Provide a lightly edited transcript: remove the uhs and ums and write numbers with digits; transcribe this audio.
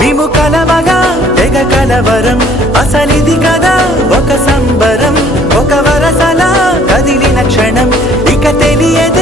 మేము కలవగా తెగ కలవరం అసలిది కదా ఒక సంబరం ఒక వరసలా కదిలిన క్షణం ఇక తెలియదు